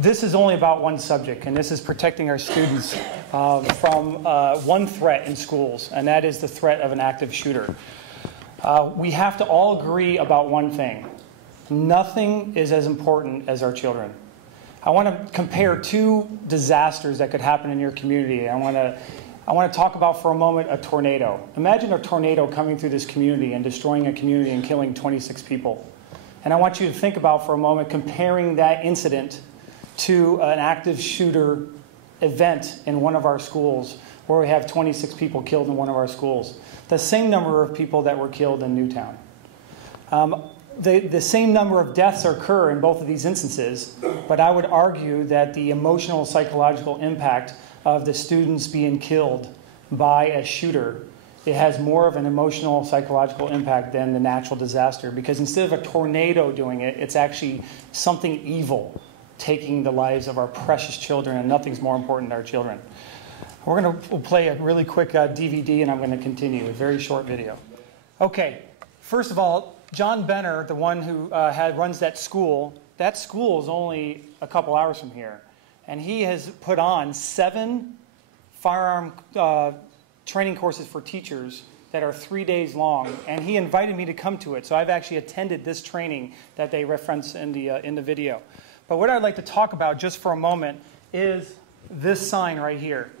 This is only about one subject, and this is protecting our students from one threat in schools, and that is the threat of an active shooter. We have to all agree about one thing. Nothing is as important as our children. I want to compare two disasters that could happen in your community. I want to talk about for a moment a tornado. Imagine a tornado coming through this community and destroying a community and killing 26 people. And I want you to think about for a moment comparing that incident to an active shooter event in one of our schools where we have 26 people killed in one of our schools. The same number of people that were killed in Newtown. The same number of deaths occur in both of these instances, but I would argue that the emotional, psychological impact of the students being killed by a shooter, it has more of an emotional, psychological impact than the natural disaster, because instead of a tornado doing it, it's actually something evil taking the lives of our precious children, and nothing's more important than our children. We'll play a really quick DVD, and I'm going to continue, a very short video. Okay, first of all, John Benner, the one who runs that school is only a couple hours from here. And he has put on 7 firearm training courses for teachers that are 3 days long. And he invited me to come to it. So I've actually attended this training that they reference in the video. But what I'd like to talk about just for a moment is this sign right here.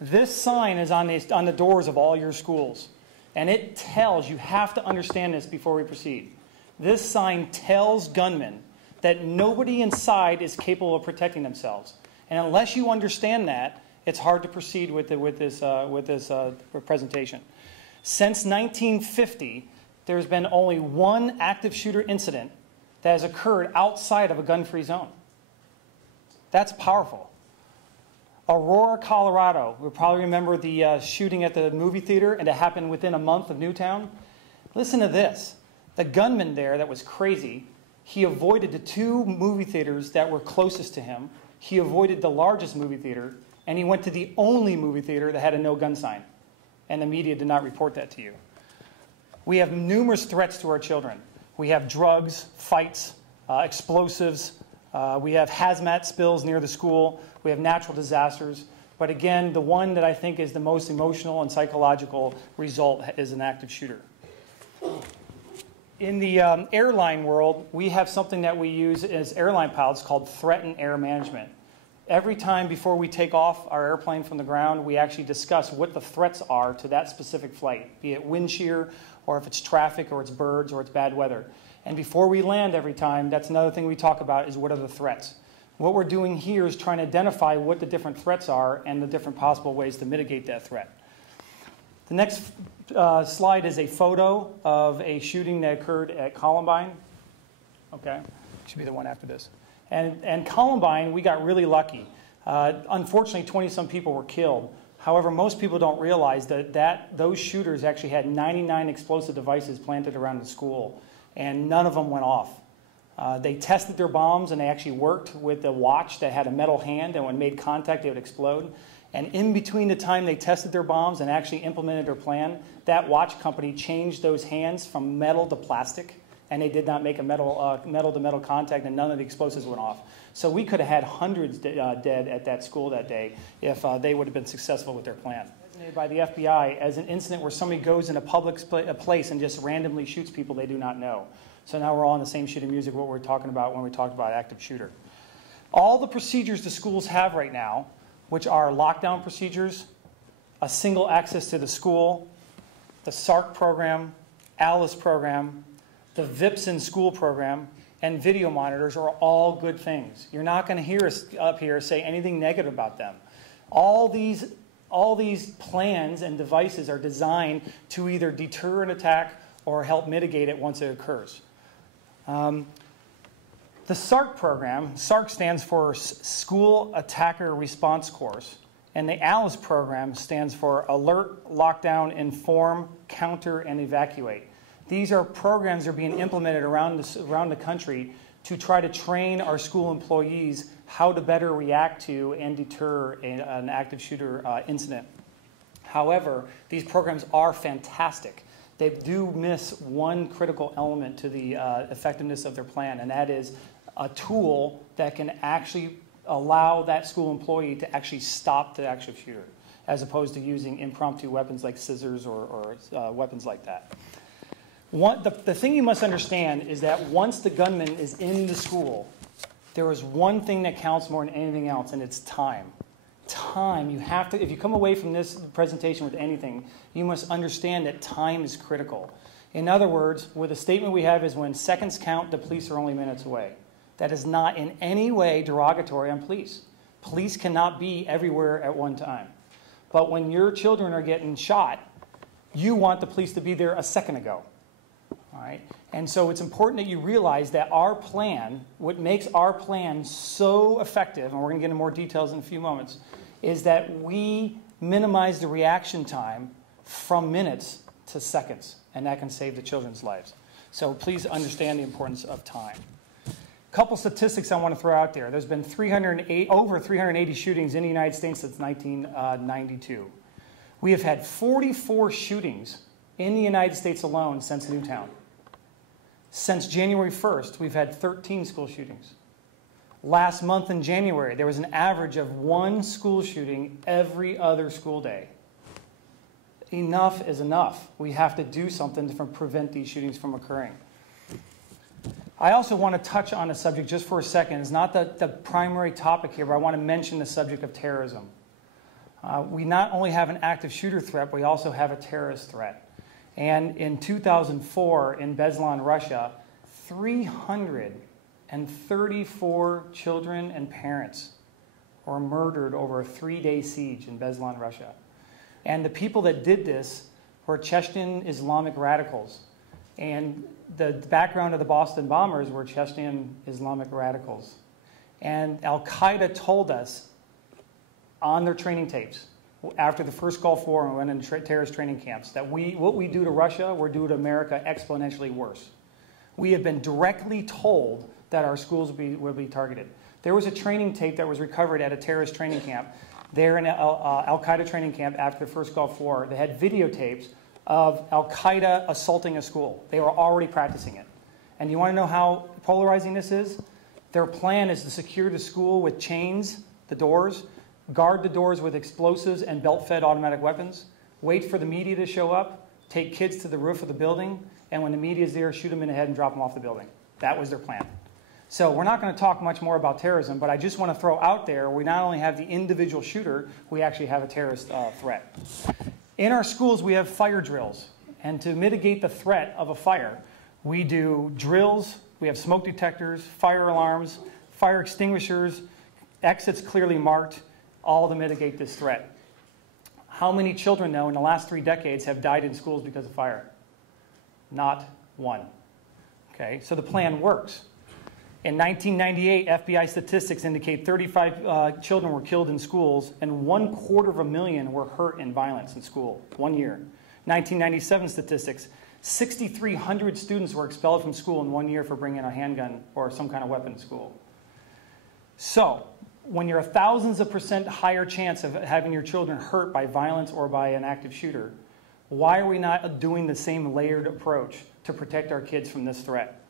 This sign is on the doors of all your schools. And it tells, you have to understand this before we proceed. This sign tells gunmen that nobody inside is capable of protecting themselves. And unless you understand that, it's hard to proceed with this presentation. Since 1950, there's been only one active shooter incident that has occurred outside of a gun-free zone. That's powerful. Aurora, Colorado. You'll probably remember the shooting at the movie theater, and it happened within a month of Newtown. Listen to this. The gunman there that was crazy, he avoided the 2 movie theaters that were closest to him. He avoided the largest movie theater, and he went to the only movie theater that had a no-gun sign. And the media did not report that to you. We have numerous threats to our children. We have drugs, fights, explosives. We have hazmat spills near the school. We have natural disasters. But again, the one that I think is the most emotional and psychological result is an active shooter. In the airline world, we have something that we use as airline pilots called threat air management. Every time before we take off our airplane from the ground, we actually discuss what the threats are to that specific flight, be it wind shear, or if it's traffic, or it's birds, or it's bad weather. And before we land every time, that's another thing we talk about is what are the threats. What we're doing here is trying to identify what the different threats are and the different possible ways to mitigate that threat. The next slide is a photo of a shooting that occurred at Columbine. Okay, should be the one after this. And Columbine, we got really lucky. Unfortunately, 20-some people were killed. However, most people don't realize that those shooters actually had 99 explosive devices planted around the school, and none of them went off. They tested their bombs, and they actually worked with a watch that had a metal hand, and when it made contact, it would explode. And in between the time they tested their bombs and actually implemented their plan, that watch company changed those hands from metal to plastic, and they did not make a metal-to-metal contact, and none of the explosives went off. So we could have had hundreds dead at that school that day if they would have been successful with their plan. Designated by the FBI as an incident where somebody goes in a public place and just randomly shoots people they do not know. So now we're all on the same sheet of music, what we're talking about when we talked about active shooter. All the procedures the schools have right now, which are lockdown procedures, a single access to the school, the SARC program, ALICE program, the VIPS in school program, and video monitors are all good things. You're not going to hear us up here say anything negative about them. All these plans and devices are designed to either deter an attack or help mitigate it once it occurs. The SARC program, SARC stands for School Attacker Response Course, and the ALICE program stands for Alert, Lockdown, Inform, Counter, and Evacuate. These are programs that are being implemented around the country to try to train our school employees how to better react to and deter an active shooter incident. However, these programs are fantastic. They do miss one critical element to the effectiveness of their plan, and that is a tool that can actually allow that school employee to actually stop the active shooter, as opposed to using impromptu weapons like scissors or weapons like that. The thing you must understand is that once the gunman is in the school, there is one thing that counts more than anything else, and it's time. Time. You have to, if you come away from this presentation with anything, you must understand that time is critical. In other words, the statement we have is when seconds count, the police are only minutes away. That is not in any way derogatory on police. Police cannot be everywhere at one time. But when your children are getting shot, you want the police to be there a second ago. All right? And so it's important that you realize that our plan, what makes our plan so effective, and we're going to get into more details in a few moments, is that we minimize the reaction time from minutes to seconds, and that can save the children's lives. So please understand the importance of time. A couple statistics I want to throw out there. There's been over 380 shootings in the United States since 1992. We have had 44 shootings in the United States alone since Newtown. Since January 1st, we've had 13 school shootings. Last month in January, there was an average of 1 school shooting every other school day. Enough is enough. We have to do something to prevent these shootings from occurring. I also want to touch on a subject just for a second. It's not the primary topic here, but I want to mention the subject of terrorism. We not only have an active shooter threat, but we also have a terrorist threat. And in 2004, in Beslan, Russia, 334 children and parents were murdered over a 3-day siege in Beslan, Russia. And the people that did this were Chechen Islamic radicals. And the background of the Boston bombers were Chechen Islamic radicals. And Al-Qaeda told us on their training tapes, after the first Gulf War and we went into terrorist training camps, that what we do to Russia, we're doing to America exponentially worse. We have been directly told that our schools will be targeted. There was a training tape that was recovered at a terrorist training camp there in Al-Qaeda training camp after the first Gulf War. They had videotapes of Al-Qaeda assaulting a school. They were already practicing it. And you want to know how polarizing this is? Their plan is to secure the school with chains, the doors, guard the doors with explosives and belt-fed automatic weapons, wait for the media to show up, take kids to the roof of the building, and when the media is there, shoot them in the head and drop them off the building. That was their plan. So we're not going to talk much more about terrorism, but I just want to throw out there, we not only have the individual shooter, we actually have a terrorist threat. In our schools, we have fire drills. And to mitigate the threat of a fire, we do drills, we have smoke detectors, fire alarms, fire extinguishers, exits clearly marked, all to mitigate this threat. How many children, though, in the last 3 decades have died in schools because of fire? Not one. Okay, so the plan works. In 1998, FBI statistics indicate 35 children were killed in schools and 250,000 were hurt in violence in school, 1 year. 1997 statistics, 6,300 students were expelled from school in 1 year for bringing a handgun or some kind of weapon to school. So, when you're thousands of % higher chance of having your children hurt by violence or by an active shooter, why are we not doing the same layered approach to protect our kids from this threat?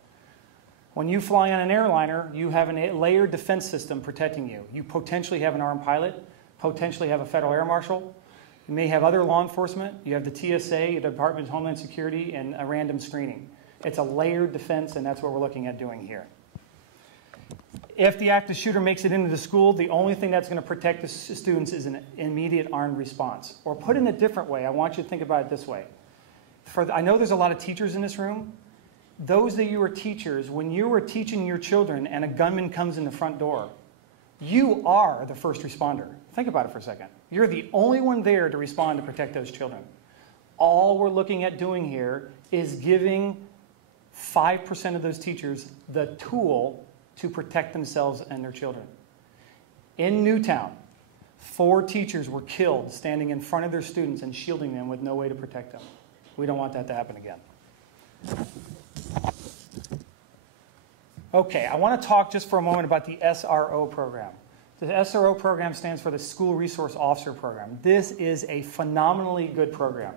When you fly on an airliner, you have a layered defense system protecting you. You potentially have an armed pilot, potentially have a federal air marshal. You may have other law enforcement. You have the TSA, the Department of Homeland Security, and a random screening. It's a layered defense, and that's what we're looking at doing here. If the active shooter makes it into the school, the only thing that's going to protect the students is an immediate armed response. Or put in a different way, I want you to think about it this way. I know there's a lot of teachers in this room. Those of you who are teachers, when you are teaching your children and a gunman comes in the front door, you are the first responder. Think about it for a second. You're the only one there to respond to protect those children. All we're looking at doing here is giving 5% of those teachers the tool to protect themselves and their children. In Newtown, 4 teachers were killed standing in front of their students and shielding them with no way to protect them. We don't want that to happen again. Okay, I want to talk just for a moment about the SRO program. The SRO program stands for the School Resource Officer Program. This is a phenomenally good program.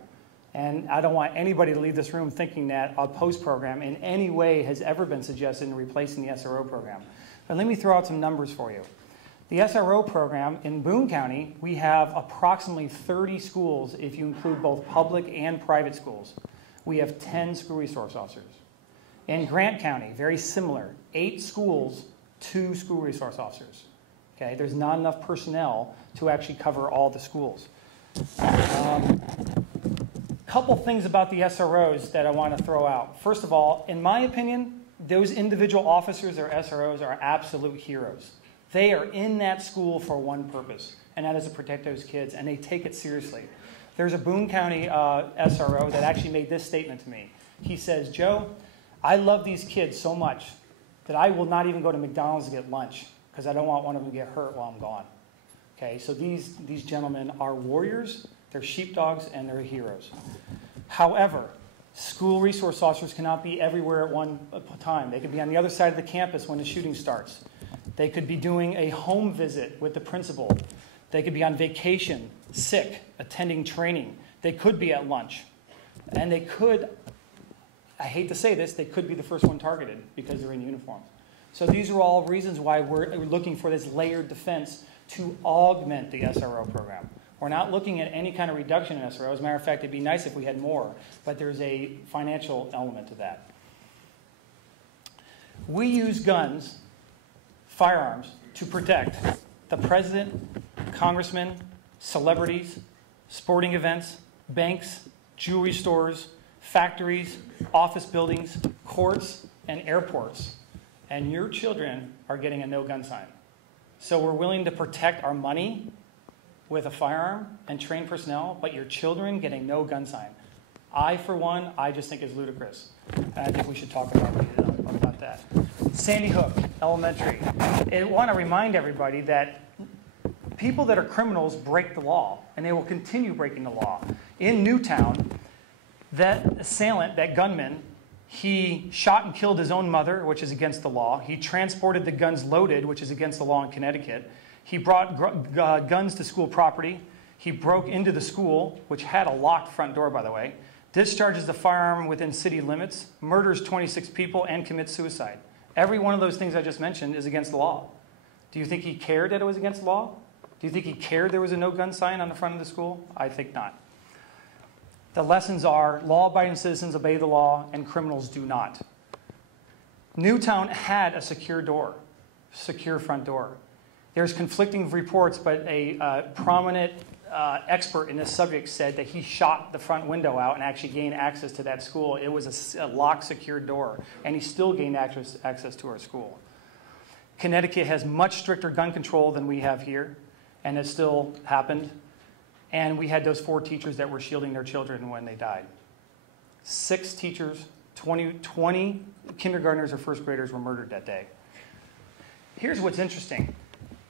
And I don't want anybody to leave this room thinking that a POST program in any way has ever been suggested in replacing the SRO program. But let me throw out some numbers for you. The SRO program in Boone County, we have approximately 30 schools if you include both public and private schools. We have 10 school resource officers. In Grant County, very similar, 8 schools, 2 school resource officers. Okay, there's not enough personnel to actually cover all the schools. Couple things about the SROs that I want to throw out. First of all, in my opinion, those individual officers or SROs are absolute heroes. They are in that school for one purpose, and that is to protect those kids, and they take it seriously. There's a Boone County SRO that actually made this statement to me. He says, Joe, I love these kids so much that I will not even go to McDonald's to get lunch because I don't want one of them to get hurt while I'm gone. Okay, so these gentlemen are warriors, they're sheepdogs, and they're heroes. However, school resource officers cannot be everywhere at one time. They could be on the other side of the campus when the shooting starts. They could be doing a home visit with the principal. They could be on vacation, sick, attending training. They could be at lunch. And they could, I hate to say this, they could be the first one targeted because they're in uniform. So these are all reasons why we're looking for this layered defense to augment the SRO program. We're not looking at any kind of reduction in SRO. As a matter of fact, it'd be nice if we had more, but there's a financial element to that. We use guns, firearms, to protect the president, congressmen, celebrities, sporting events, banks, jewelry stores, factories, office buildings, courts, and airports. And your children are getting a no-gun sign. So we're willing to protect our money with a firearm and train personnel, but your children get a no-gun sign. I, for one, I just think is ludicrous. And I think we should talk about that. Sandy Hook Elementary. I want to remind everybody that people that are criminals break the law, and they will continue breaking the law. In Newtown, that assailant, that gunman, he shot and killed his own mother, which is against the law. He transported the guns loaded, which is against the law in Connecticut. He brought guns to school property. He broke into the school, which had a locked front door, by the way, discharges the firearm within city limits, murders 26 people, and commits suicide. Every one of those things I just mentioned is against the law. Do you think he cared that it was against the law? Do you think he cared there was a no-gun sign on the front of the school? I think not. The lessons are law-abiding citizens obey the law and criminals do not. Newtown had a secure door, secure front door. There's conflicting reports, but a prominent expert in this subject said that he shot the front window out and actually gained access to that school. It was a locked, secured door, and he still gained access to our school. Connecticut has much stricter gun control than we have here, and it still happened. And we had those 4 teachers that were shielding their children when they died. 6 teachers, 20 kindergartners or first graders were murdered that day. Here's what's interesting.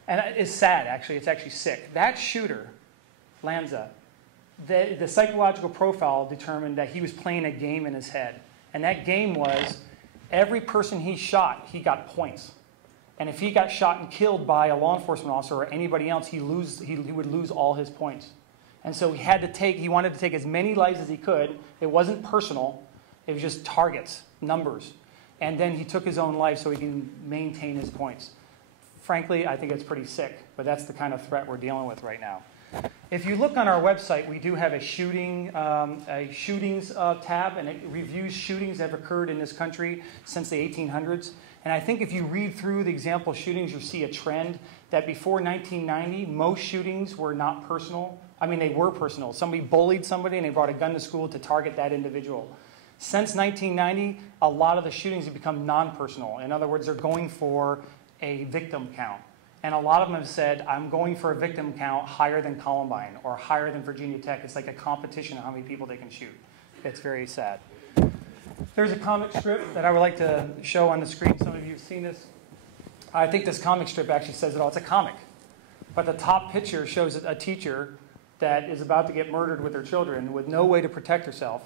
And it's sad, actually. It's actually sick. That shooter, Lanza, the psychological profile determined that he was playing a game in his head. And that game was every person he shot, he got points. And if he got shot and killed by a law enforcement officer or anybody else, he would lose all his points. And so he wanted to take as many lives as he could. It wasn't personal. It was just targets, numbers. And then he took his own life so he can maintain his points. Frankly, I think it's pretty sick, but that's the kind of threat we're dealing with right now. If you look on our website, we do have a shootings tab, and it reviews shootings that have occurred in this country since the 1800s. And I think if you read through the example shootings, you'll see a trend that before 1990, most shootings were not personal. I mean, they were personal. Somebody bullied somebody and they brought a gun to school to target that individual. Since 1990, a lot of the shootings have become non-personal. In other words, they're going for a victim count. And a lot of them have said, I'm going for a victim count higher than Columbine or higher than Virginia Tech. It's like a competition of how many people they can shoot. It's very sad. There's a comic strip that I would like to show on the screen. Some of you have seen this. I think this comic strip actually says it all. It's a comic. But the top picture shows a teacher that is about to get murdered with her children with no way to protect herself.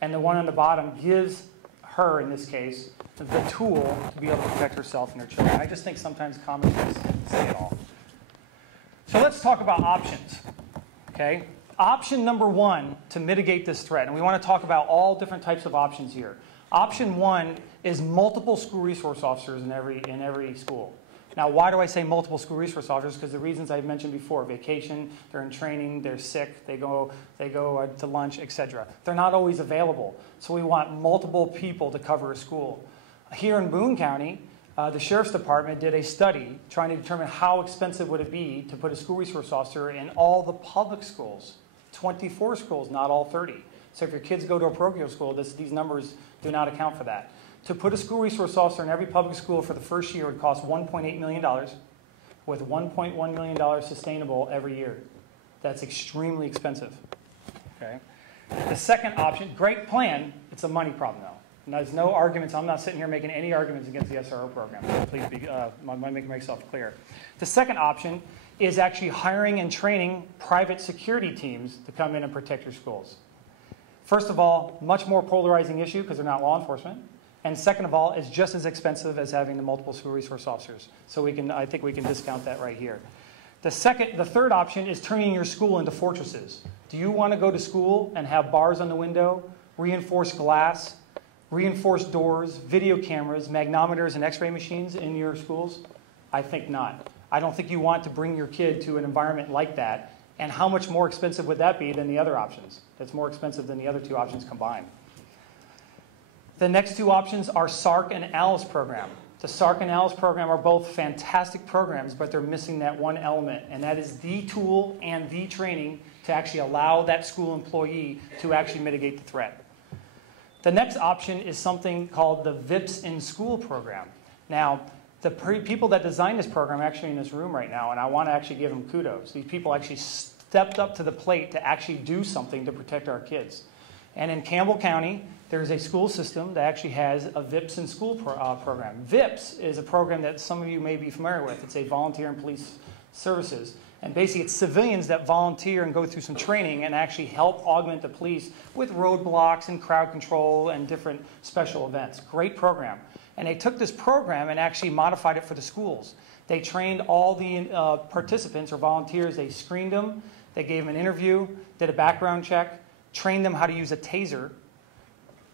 And the one on the bottom gives her, in this case, the tool to be able to protect herself and her children. I just think sometimes comics say it all. So let's talk about options. Okay? Option number 1 to mitigate this threat, and we want to talk about all different types of options here. Option 1 is multiple school resource officers in every school. Now, why do I say multiple school resource officers? Because the reasons I mentioned before: vacation, they're in training, they're sick, they go to lunch, etc. They're not always available. So we want multiple people to cover a school. Here in Boone County, the Sheriff's Department did a study trying to determine how expensive would it be to put a school resource officer in all the public schools. 24 schools, not all 30. So if your kids go to a parochial school, these numbers do not account for that. To put a school resource officer in every public school for the first year would cost $1.8 million, with $1.1 million sustainable every year. That's extremely expensive. Okay. The second option, great plan, it's a money problem though. And there's no arguments. I'm not sitting here making any arguments against the SRO program. Please be, I want to make myself clear. The second option is actually hiring and training private security teams to come in and protect your schools. First of all, much more polarizing issue because they're not law enforcement. And second of all, it's just as expensive as having the multiple school resource officers. So I think we can discount that right here. The third option is turning your school into fortresses. Do you want to go to school and have bars on the window, reinforced glass, reinforced doors, video cameras, magnometers, and x-ray machines in your schools? I think not. I don't think you want to bring your kid to an environment like that. And how much more expensive would that be than the other options? That's more expensive than the other two options combined. The next two options are SARC and ALICE program. The SARC and ALICE program are both fantastic programs, but they're missing that one element, and that is the tool and the training to actually allow that school employee to actually mitigate the threat. The next option is something called the VIPS in School program. Now, the people that designed this program are actually in this room right now, and I want to actually give them kudos. These people actually stepped up to the plate to actually do something to protect our kids. And in Campbell County, there's a school system that actually has a VIPS in School program. VIPS is a program that some of you may be familiar with. It's a volunteer and police services. And basically, it's civilians that volunteer and go through some training and actually help augment the police with roadblocks and crowd control and different special events. Great program. And they took this program and actually modified it for the schools. They trained all the participants or volunteers. They screened them. They gave them an interview, did a background check, trained them how to use a taser,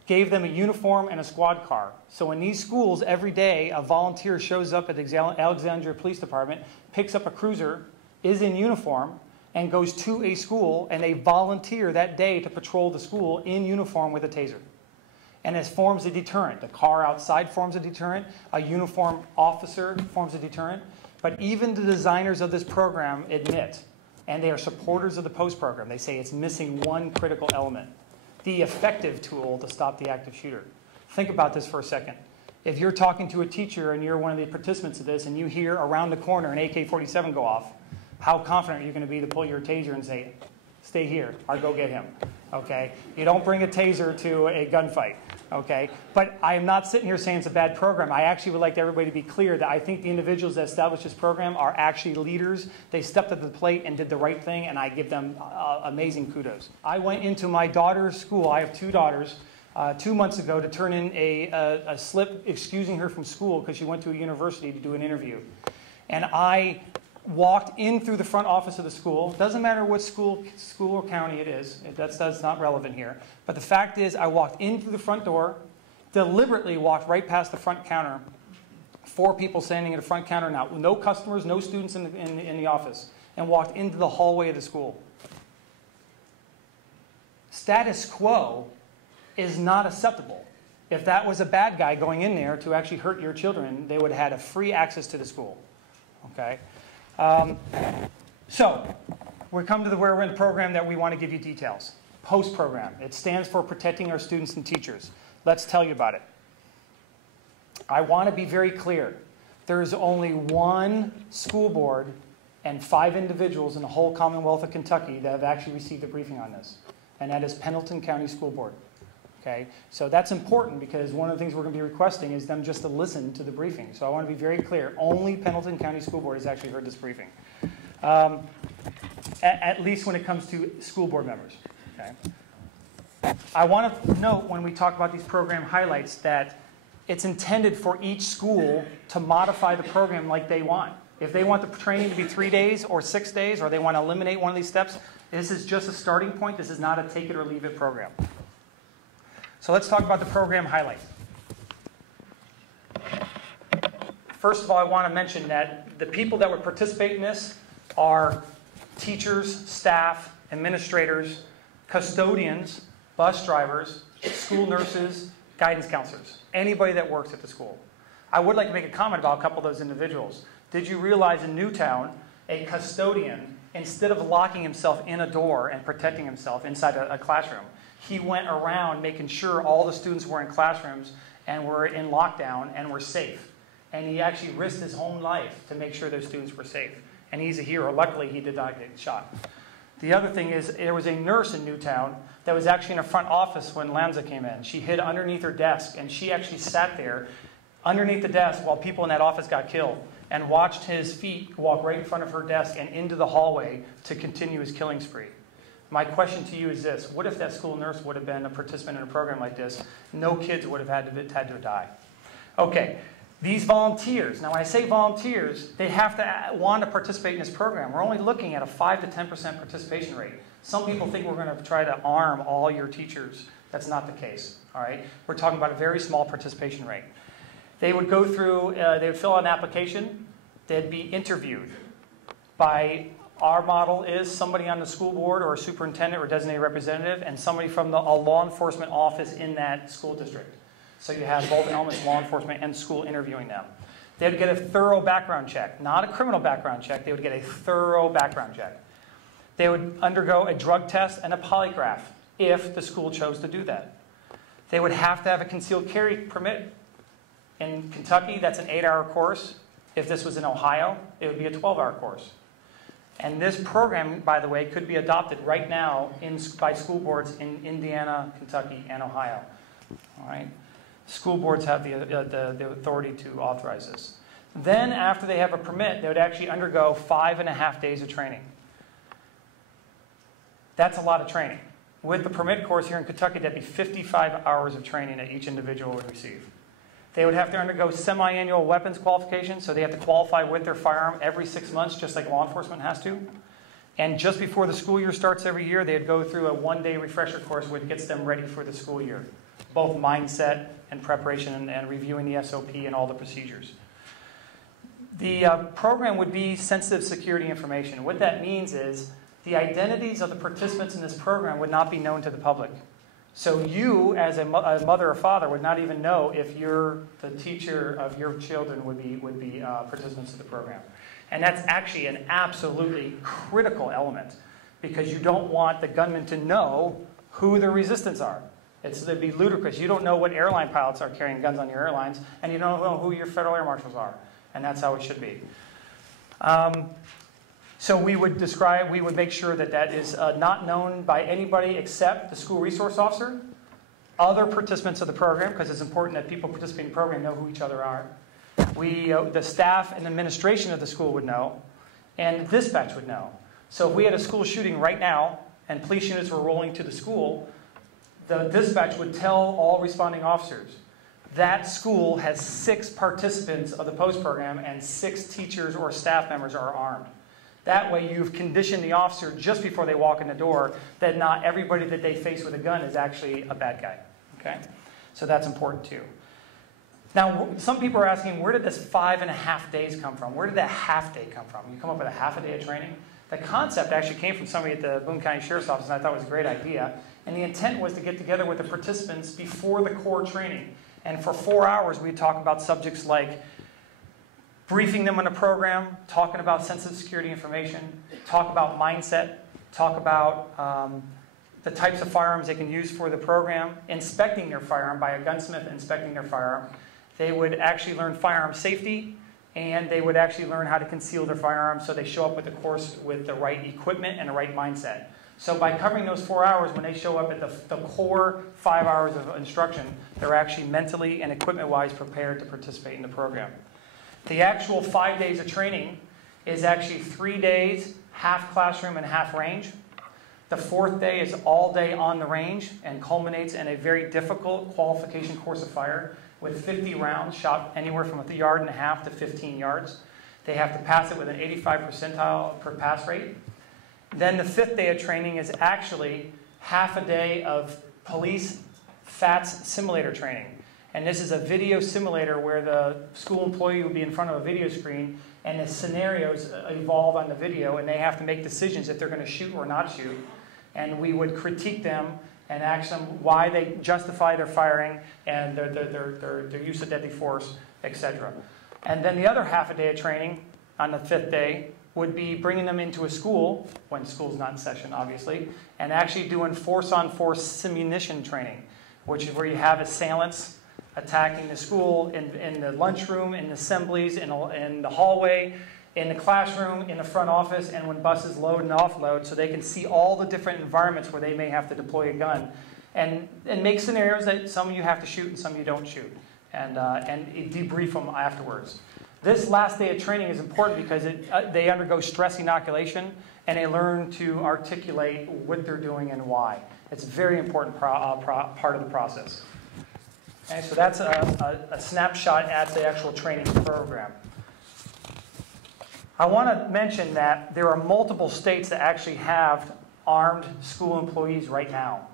gave them a uniform and a squad car. So in these schools, every day, a volunteer shows up at the Alexandria Police Department, picks up a cruiser, is in uniform, and goes to a school, and they volunteer that day to patrol the school in uniform with a taser. And it forms a deterrent. The car outside forms a deterrent. A uniformed officer forms a deterrent. But even the designers of this program admit, and they are supporters of the POST program, they say it's missing one critical element: the effective tool to stop the active shooter. Think about this for a second. If you're talking to a teacher and you're one of the participants of this and you hear around the corner an AK-47 go off, how confident are you going to be to pull your taser and say, stay here, or go get him? Okay? You don't bring a taser to a gunfight. Okay? But I am not sitting here saying it's a bad program. I actually would like everybody to be clear that I think the individuals that established this program are actually leaders. They stepped up to the plate and did the right thing, and I give them amazing kudos. I went into my daughter's school. I have two daughters. 2 months ago to turn in a slip excusing her from school because she went to a university to do an interview. And I walked in through the front office of the school. Doesn't matter what school or county it is. That's not relevant here. But the fact is, I walked in through the front door, deliberately walked right past the front counter. 4 people standing at the front counter now. No customers, no students in the office. And walked into the hallway of the school. Status quo is not acceptable. If that was a bad guy going in there to actually hurt your children, they would have had a free access to the school. Okay? So, we come to where we're in the program that we want to give you details. POST program. It stands for Protecting Our Students and Teachers. Let's tell you about it. I want to be very clear. There is only one school board and 5 individuals in the whole Commonwealth of Kentucky that have actually received a briefing on this. And that is Pendleton County School Board. Okay? So that's important because one of the things we're going to be requesting is them just to listen to the briefing. So I want to be very clear. Only Pendleton County School Board has actually heard this briefing. At least when it comes to school board members. Okay? I want to note when we talk about these program highlights that it's intended for each school to modify the program like they want. If they want the training to be 3 days or 6 days, or they want to eliminate one of these steps, this is just a starting point. This is not a take it or leave it program. So let's talk about the program highlights. First of all, I want to mention that the people that would participate in this are teachers, staff, administrators, custodians, bus drivers, school nurses, guidance counselors, anybody that works at the school. I would like to make a comment about a couple of those individuals. Did you realize in Newtown, a custodian, instead of locking himself in a door and protecting himself inside a classroom, he went around making sure all the students were in classrooms and were in lockdown and were safe. And he actually risked his own life to make sure those students were safe. And he's a hero. Luckily, he did not get shot. The other thing is, there was a nurse in Newtown that was actually in a front office when Lanza came in. She hid underneath her desk, and she actually sat there underneath the desk while people in that office got killed and watched his feet walk right in front of her desk and into the hallway to continue his killing spree. My question to you is this: what if that school nurse would have been a participant in a program like this? No kids would have had to die. Okay, these volunteers. Now when I say volunteers, they have to want to participate in this program. We're only looking at a 5 to 10% participation rate. Some people think we're going to try to arm all your teachers. That's not the case. All right, we're talking about a very small participation rate. They would go through, they would fill out an application, they'd be interviewed by, our model is somebody on the school board or a superintendent or designated representative and somebody from a law enforcement office in that school district. So you have both elements, law enforcement and school, interviewing them. They would get a thorough background check, not a criminal background check, they would get a thorough background check. They would undergo a drug test and a polygraph if the school chose to do that. They would have to have a concealed carry permit. In Kentucky, that's an 8-hour course. If this was in Ohio, it would be a 12-hour course. And this program, by the way, could be adopted right now by school boards in Indiana, Kentucky, and Ohio. All right? School boards have the authority to authorize this. Then, after they have a permit, they would actually undergo 5.5 days of training. That's a lot of training. With the permit course here in Kentucky, that'd be 55 hours of training that each individual would receive. They would have to undergo semi-annual weapons qualification, so they have to qualify with their firearm every 6 months, just like law enforcement has to. And just before the school year starts every year, they'd go through a 1-day refresher course which gets them ready for the school year, both mindset and preparation and reviewing the SOP and all the procedures. The program would be sensitive security information. What that means is the identities of the participants in this program would not be known to the public. So you, as a mother or father, would not even know if the teacher of your children would be participants of the program. And that's actually an absolutely critical element, because you don't want the gunman to know who the resistance are. It'd be ludicrous. You don't know what airline pilots are carrying guns on your airlines, and you don't know who your federal air marshals are. And that's how it should be. So we would make sure that that is not known by anybody except the school resource officer, other participants of the program, because it's important that people participating in the program know who each other are. The staff and administration of the school would know, and dispatch would know. So if we had a school shooting right now, and police units were rolling to the school, the dispatch would tell all responding officers, that school has 6 participants of the POST program, and 6 teachers or staff members are armed. That way you've conditioned the officer just before they walk in the door that not everybody that they face with a gun is actually a bad guy. Okay? So that's important too. Now, some people are asking, where did this 5.5 days come from? Where did that half day come from? You come up with a half a day of training? The concept actually came from somebody at the Boone County Sheriff's Office, and I thought it was a great idea. And the intent was to get together with the participants before the core training. And for 4 hours, we'd talk about subjects like briefing them on the program, talking about sensitive security information, talk about mindset, talk about the types of firearms they can use for the program, inspecting their firearm by a gunsmith inspecting their firearm. They would actually learn firearm safety, and they would actually learn how to conceal their firearms so they show up with the course with the right equipment and the right mindset. So by covering those 4 hours, when they show up at the core 5 hours of instruction, they're actually mentally and equipment-wise prepared to participate in the program. The actual 5 days of training is actually 3 days, half classroom and half range. The 4th day is all day on the range and culminates in a very difficult qualification course of fire with 50 rounds shot anywhere from 1.5 yards to 15 yards. They have to pass it with an 85 percentile per pass rate. Then the 5th day of training is actually half a day of police FATS simulator training. And this is a video simulator where the school employee will be in front of a video screen and the scenarios evolve on the video and they have to make decisions if they're going to shoot or not shoot. And we would critique them and ask them why they justify their firing and their use of deadly force, etc. And then the other half a day of training on the 5th day would be bringing them into a school, when school's not in session, obviously, and actually doing force-on-force simunition training, which is where you have assailants attacking the school in the lunchroom, in the assemblies, in the hallway, in the classroom, in the front office, and when buses load and offload, so they can see all the different environments where they may have to deploy a gun, and make scenarios that some of you have to shoot and some of you don't shoot, and debrief them afterwards. This last day of training is important because they undergo stress inoculation and they learn to articulate what they're doing and why. It's a very important part of the process. Okay, so that's a snapshot at the actual training program. I want to mention that there are multiple states that actually have armed school employees right now.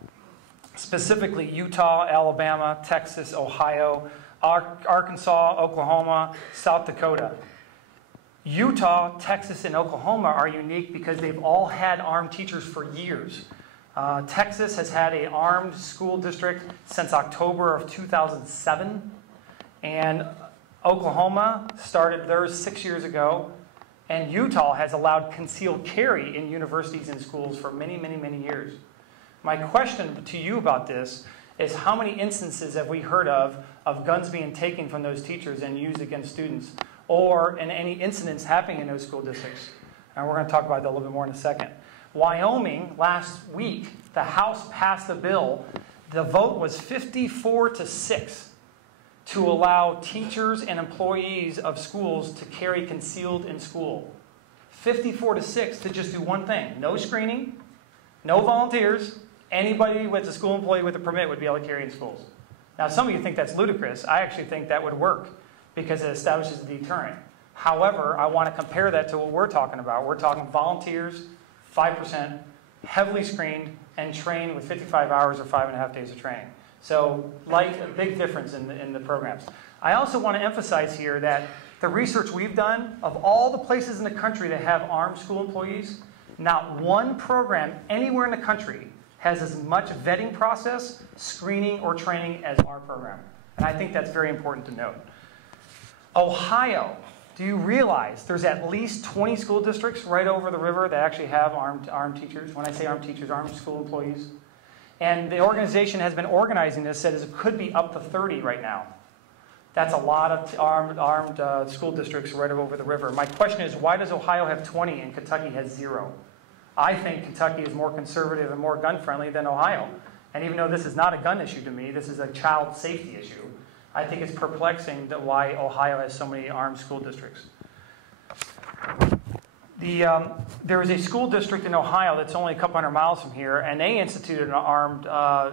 Specifically Utah, Alabama, Texas, Ohio, Arkansas, Oklahoma, South Dakota. Utah, Texas, and Oklahoma are unique because they've all had armed teachers for years. Texas has had an armed school district since October of 2007. And Oklahoma started theirs 6 years ago. And Utah has allowed concealed carry in universities and schools for many, many, many years. My question to you about this is how many instances have we heard of guns being taken from those teachers and used against students, or in any incidents happening in those school districts? And we're going to talk about that a little bit more in a second. Wyoming, last week, the House passed a bill. The vote was 54-6 to allow teachers and employees of schools to carry concealed in school. 54-6 to just do one thing: no screening, no volunteers. Anybody with a school employee with a permit would be able to carry in schools. Now, some of you think that's ludicrous. I actually think that would work because it establishes a deterrent. However, I want to compare that to what we're talking about. We're talking volunteers, 5%, heavily screened, and trained with 55 hours or 5.5 days of training. So, like, a big difference in the programs. I also want to emphasize here that the research we've done, of all the places in the country that have armed school employees, not one program anywhere in the country has as much vetting process, screening, or training as our program. And I think that's very important to note. Ohio, do you realize there's at least 20 school districts right over the river that actually have armed teachers? When I say armed teachers, armed school employees. And the organization has been organizing this, said it could be up to 30 right now. That's a lot of armed school districts right over the river. My question is, why does Ohio have 20 and Kentucky has 0? I think Kentucky is more conservative and more gun-friendly than Ohio. And even though this is not a gun issue to me, this is a child safety issue, I think it's perplexing that why Ohio has so many armed school districts. There is a school district in Ohio that's only a couple hundred miles from here, and they instituted an armed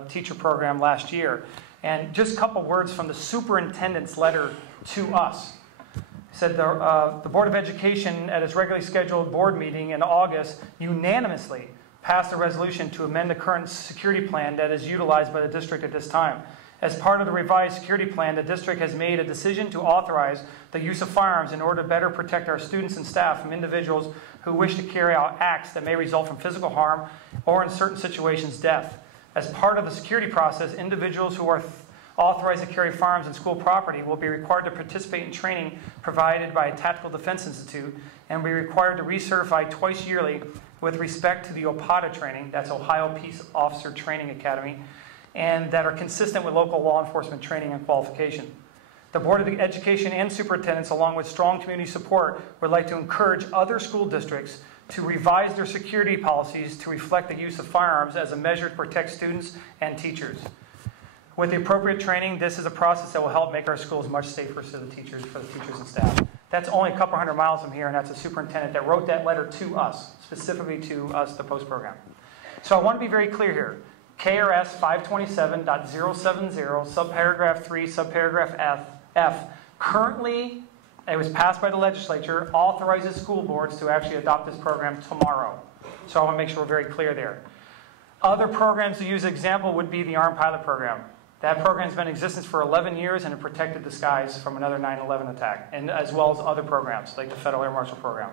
teacher program last year. And just a couple words from the superintendent's letter to us. It said the Board of Education, at its regularly scheduled board meeting in August, unanimously passed a resolution to amend the current security plan that is utilized by the district at this time. As part of the revised security plan, the district has made a decision to authorize the use of firearms in order to better protect our students and staff from individuals who wish to carry out acts that may result from physical harm or, in certain situations, death. As part of the security process, individuals who are authorized to carry firearms in school property will be required to participate in training provided by a Tactical Defense Institute and be required to recertify twice yearly with respect to the OPATA training, that's Ohio Peace Officer Training Academy, and that are consistent with local law enforcement training and qualification. The Board of Education and superintendents, along with strong community support, would like to encourage other school districts to revise their security policies to reflect the use of firearms as a measure to protect students and teachers. With the appropriate training, this is a process that will help make our schools much safer for the teachers and staff. That's only a couple hundred miles from here, and that's a superintendent that wrote that letter to us, specifically to us, the post program. So I want to be very clear here. KRS 527.070, subparagraph 3, subparagraph F, currently, it was passed by the legislature, authorizes school boards to actually adopt this program tomorrow. So I want to make sure we're very clear there. Other programs to use as an example would be the Armed Pilot Program. That program's been in existence for 11 years, and it protected the skies from another 9/11 attack, and as well as other programs, like the Federal Air Marshal Program.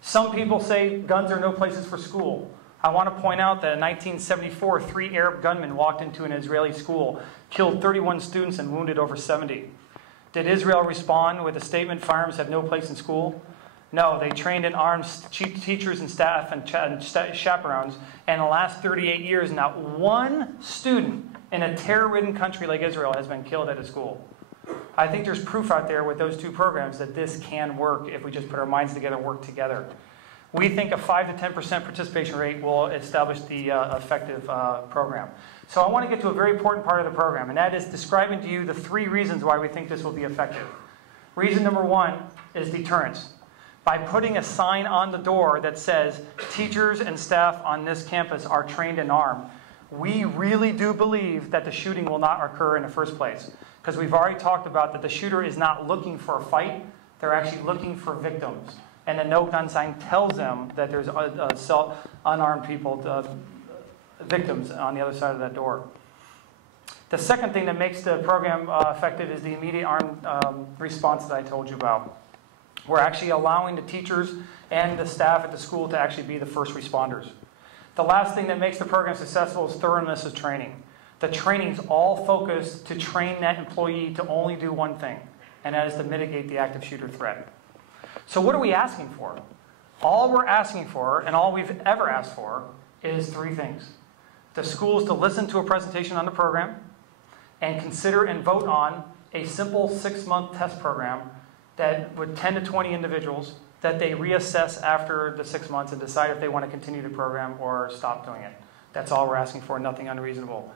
Some people say guns are no places for school. I want to point out that in 1974, 3 Arab gunmen walked into an Israeli school, killed 31 students, and wounded over 70. Did Israel respond with a statement, firearms have no place in school? No, they trained and armed teachers and staff and chaperones, and in the last 38 years, not one student in a terror-ridden country like Israel has been killed at a school. I think there's proof out there with those 2 programs that this can work if we just put our minds together and work together. We think a 5 to 10% participation rate will establish the effective program. So I want to get to a very important part of the program, and that is describing to you the 3 reasons why we think this will be effective. Reason number 1 is deterrence. By putting a sign on the door that says, teachers and staff on this campus are trained and armed, we really do believe that the shooting will not occur in the first place. Because we've already talked about that the shooter is not looking for a fight, they're actually looking for victims. And the no gun sign tells them that there's unarmed people, victims on the other side of that door. The second thing that makes the program effective is the immediate armed response that I told you about. We're actually allowing the teachers and the staff at the school to actually be the first responders. The last thing that makes the program successful is thoroughness of training. The training's all focused to train that employee to only do one thing, and that is to mitigate the active shooter threat. So what are we asking for? All we're asking for, and all we've ever asked for, is 3 things. The schools to listen to a presentation on the program and consider and vote on a simple 6-month test program that with 10 to 20 individuals that they reassess after the 6 months and decide if they want to continue the program or stop doing it. That's all we're asking for, nothing unreasonable.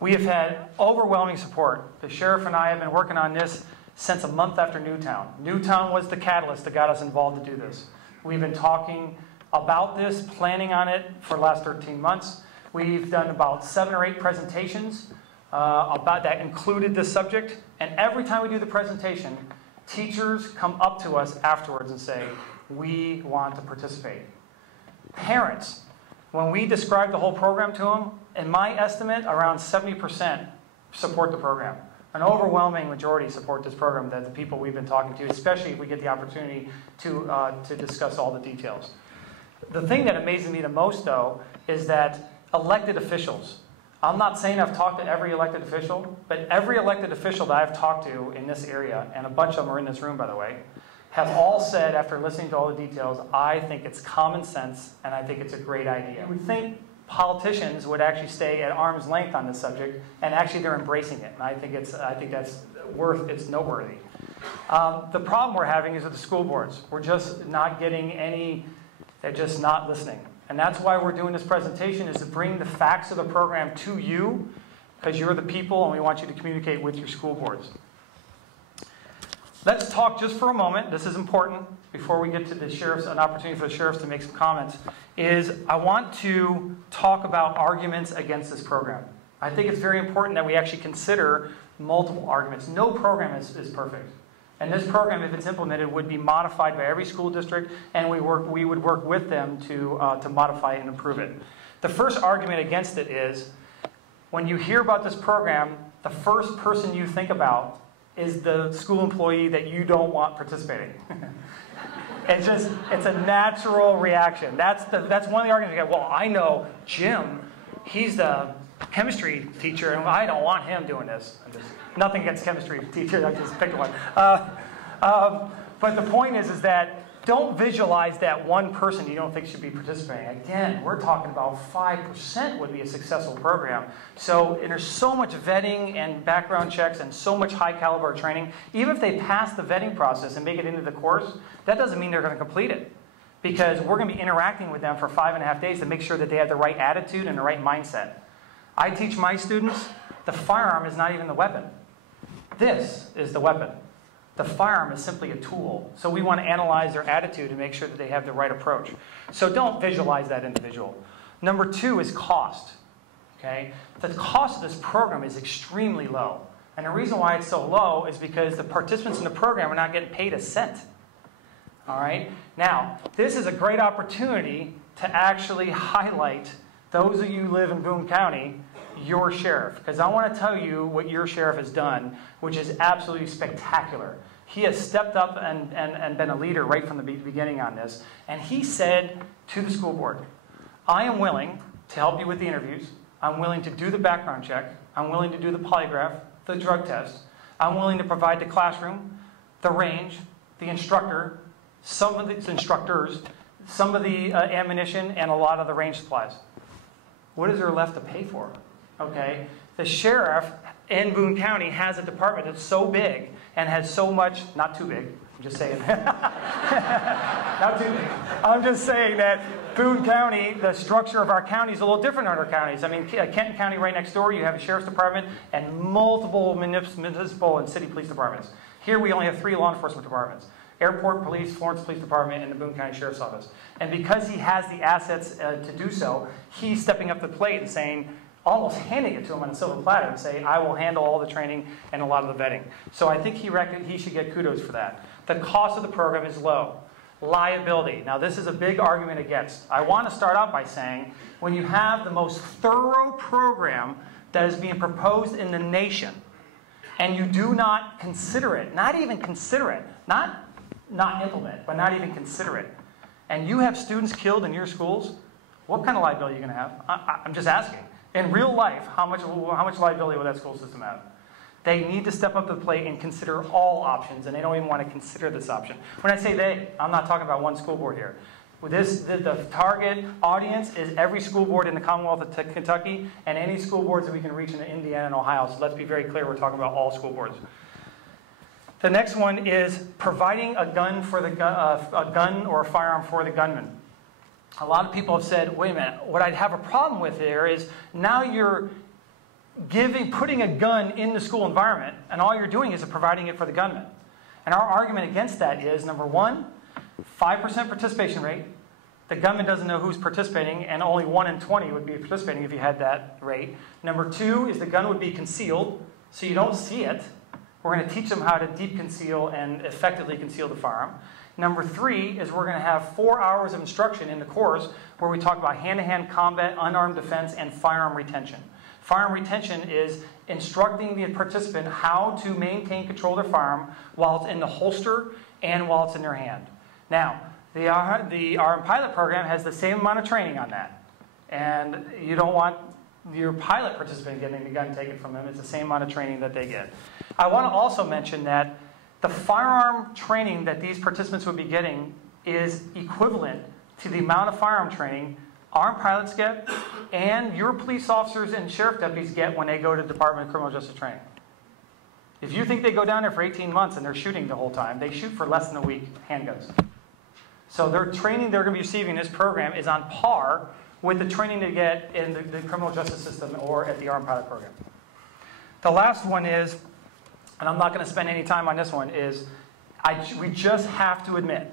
We have had overwhelming support. The sheriff and I have been working on this since a month after Newtown. Newtown was the catalyst that got us involved to do this. We've been talking about this, planning on it for the last 13 months. We've done about 7 or 8 presentations about that included this subject. And every time we do the presentation, teachers come up to us afterwards and say, we want to participate. Parents, when we describe the whole program to them, in my estimate, around 70% support the program. An overwhelming majority support this program, that the people we've been talking to, especially if we get the opportunity to discuss all the details. The thing that amazes me the most, though, is that elected officials, I'm not saying I've talked to every elected official, but every elected official that I've talked to in this area, and a bunch of them are in this room, by the way, have all said, after listening to all the details, I think it's common sense, and I think it's a great idea. We think politicians would actually stay at arm's length on this subject, and actually they're embracing it, and I think that's it's noteworthy. The problem we're having is with the school boards. We're just not getting any, they're just not listening. And that's why we're doing this presentation, is to bring the facts of the program to you, because you're the people and we want you to communicate with your school boards. Let's talk just for a moment, this is important, before we get to the sheriffs, an opportunity for the sheriffs to make some comments, is I want to talk about arguments against this program. I think it's very important that we actually consider multiple arguments. No program is perfect. And this program, if it's implemented, would be modified by every school district, and we would work with them to modify it and improve it. The first argument against it is, when you hear about this program, the first person you think about is the school employee that you don't want participating. It's a natural reaction. That's one of the arguments you get. Well, I know Jim, he's the chemistry teacher, and I don't want him doing this. Nothing against chemistry teachers, I just picked one. But the point is that don't visualize that one person you don't think should be participating. Again, we're talking about 5% would be a successful program. So and there's so much vetting and background checks and so much high caliber training. Even if they pass the vetting process and make it into the course, that doesn't mean they're going to complete it. Because we're going to be interacting with them for 5.5 days to make sure that they have the right attitude and the right mindset. I teach my students, the firearm is not even the weapon. This is the weapon. The firearm is simply a tool. So we want to analyze their attitude and make sure that they have the right approach. So don't visualize that individual. Number 2 is cost. Okay? The cost of this program is extremely low. And the reason why it's so low is because the participants in the program are not getting paid a cent. All right? Now, this is a great opportunity to actually highlight those of you who live in Boone County your sheriff, because I want to tell you what your sheriff has done, which is absolutely spectacular. He has stepped up and been a leader right from the beginning on this. And he said to the school board, I am willing to help you with the interviews. I'm willing to do the background check. I'm willing to do the polygraph, the drug test. I'm willing to provide the classroom, the range, the instructor, some of the instructors, some of the ammunition, and a lot of the range supplies. What is there left to pay for? Okay, the sheriff in Boone County has a department that's so big and has so much, not too big, I'm just saying. Not too big. I'm just saying that Boone County, the structure of our county is a little different than other counties. I mean, Kenton County right next door, you have a sheriff's department and multiple municipal and city police departments. Here we only have 3 law enforcement departments. Airport Police, Florence Police Department, and the Boone County Sheriff's Office. And because he has the assets to do so, he's stepping up to the plate and saying, almost handing it to him on a silver platter and say, I will handle all the training and a lot of the vetting. So I think he should get kudos for that. The cost of the program is low. Liability. Now this is a big argument against. I want to start out by saying, when you have the most thorough program that is being proposed in the nation, and you do not consider it, not even consider it, not implement, but not even consider it, and you have students killed in your schools, what kind of liability are you going to have? I'm just asking. In real life, how much liability will that school system have? They need to step up to the plate and consider all options, and they don't even want to consider this option. When I say they, I'm not talking about one school board here. The target audience is every school board in the Commonwealth of Kentucky and any school boards that we can reach in Indiana and Ohio. So let's be very clear, we're talking about all school boards. The next one is providing a gun or a firearm for the gunman. A lot of people have said, wait a minute, what I'd have a problem with there is now you're putting a gun in the school environment, and all you're doing is providing it for the gunman. And our argument against that is, number one, 5% participation rate. The gunman doesn't know who's participating, and only 1 in 20 would be participating if you had that rate. Number two is the gun would be concealed, so you don't see it. We're going to teach them how to deep conceal and effectively conceal the firearm. Number three is we're going to have 4 hours of instruction in the course where we talk about hand-to-hand combat, unarmed defense, and firearm retention. Firearm retention is instructing the participant how to maintain control of their firearm while it's in the holster and while it's in their hand. Now, the RM pilot program has the same amount of training on that. And you don't want your pilot participant getting the gun taken from them. It's the same amount of training that they get. I want to also mention that the firearm training that these participants would be getting is equivalent to the amount of firearm training armed pilots get and your police officers and sheriff deputies get when they go to the Department of Criminal Justice Training. If you think they go down there for 18 months and they're shooting the whole time, they shoot for less than a week handguns. So their training they're going to be receiving in this program is on par with the training they get in the criminal justice system or at the armed pilot program. The last one is, and I'm not going to spend any time on this one, is we just have to admit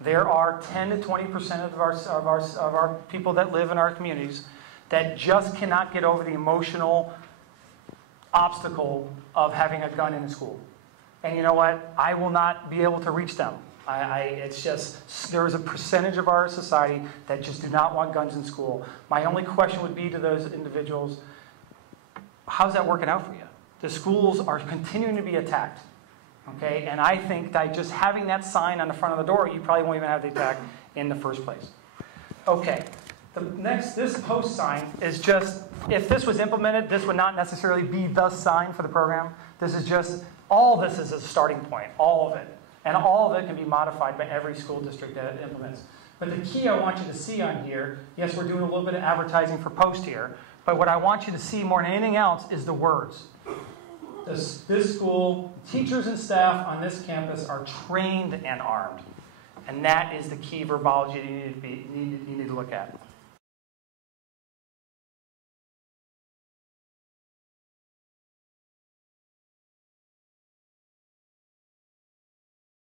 there are 10 to 20% of our people that live in our communities that just cannot get over the emotional obstacle of having a gun in the school. And you know what? I will not be able to reach them. It's just, there is a percentage of our society that just do not want guns in school. My only question would be to those individuals, how's that working out for you? The schools are continuing to be attacked. Okay? And I think that just having that sign on the front of the door, you probably won't even have the attack in the first place. Okay. This post sign is just, if this was implemented, this would not necessarily be the sign for the program. This is just, all this is a starting point, all of it. And all of it can be modified by every school district that it implements. But the key I want you to see on here, yes, we're doing a little bit of advertising for post here, but what I want you to see more than anything else is the words. This school, teachers and staff on this campus are trained and armed. And that is the key verbology that you need to look at.